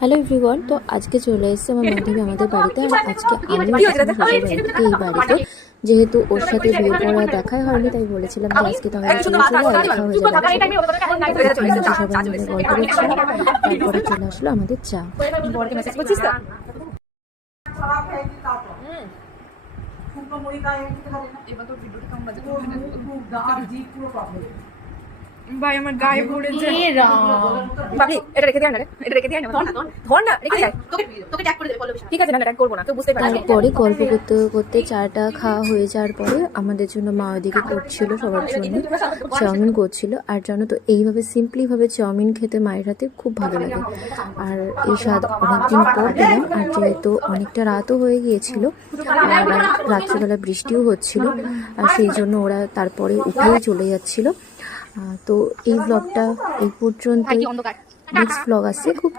Hello everyone, তো আজকে চলে এসেছে আমার বান্ধবী আমাদের বাড়িতে। আর আজকে আমি এই বাড়িতে, যেহেতু ওর সাথে বিয়ে করা দেখাই হয়নি, তাই বলেছিলাম যে আজকে তাহলে চলে দেখা হয়ে যাবে। সবাই মিলে গল্প করছিলাম, তারপরে চলে আসলো আমাদের চা। ভাই আমার গায়ে পড়েছে। ভাবি এটা রেখে দিয়ে না রে, এটা রেখে দিয়ে না, ধর না, রেখে যায়, তোকে ট্যাগ করে দেবে ফলো। ঠিক আছে, না ট্যাগ করব না, কেউ বুঝতে পারবে। তারপরে গল্প করতে করতে চাটা খাওয়া হয়ে যাওয়ার পরে আমাদের জন্য মা ওদিকে করছিল, সবার জন্য চাউমিন করছিল। আর জানো তো, এইভাবে সিম্পলিভাবে চাউমিন খেতে মায়ের হাতে খুব ভালো লাগে। আর এই স্বাদ অনেকদিন পর পেলাম। আর যেহেতু অনেকটা রাতও হয়ে গিয়েছিল আর রাত্রিবেলা বৃষ্টিও হচ্ছিল, আর সেই জন্য ওরা তারপরে উঠেই চলে যাচ্ছিল। তো এই ব্লগটা এই পর্যন্ত, নেক্সট ব্লগ আসছে খুব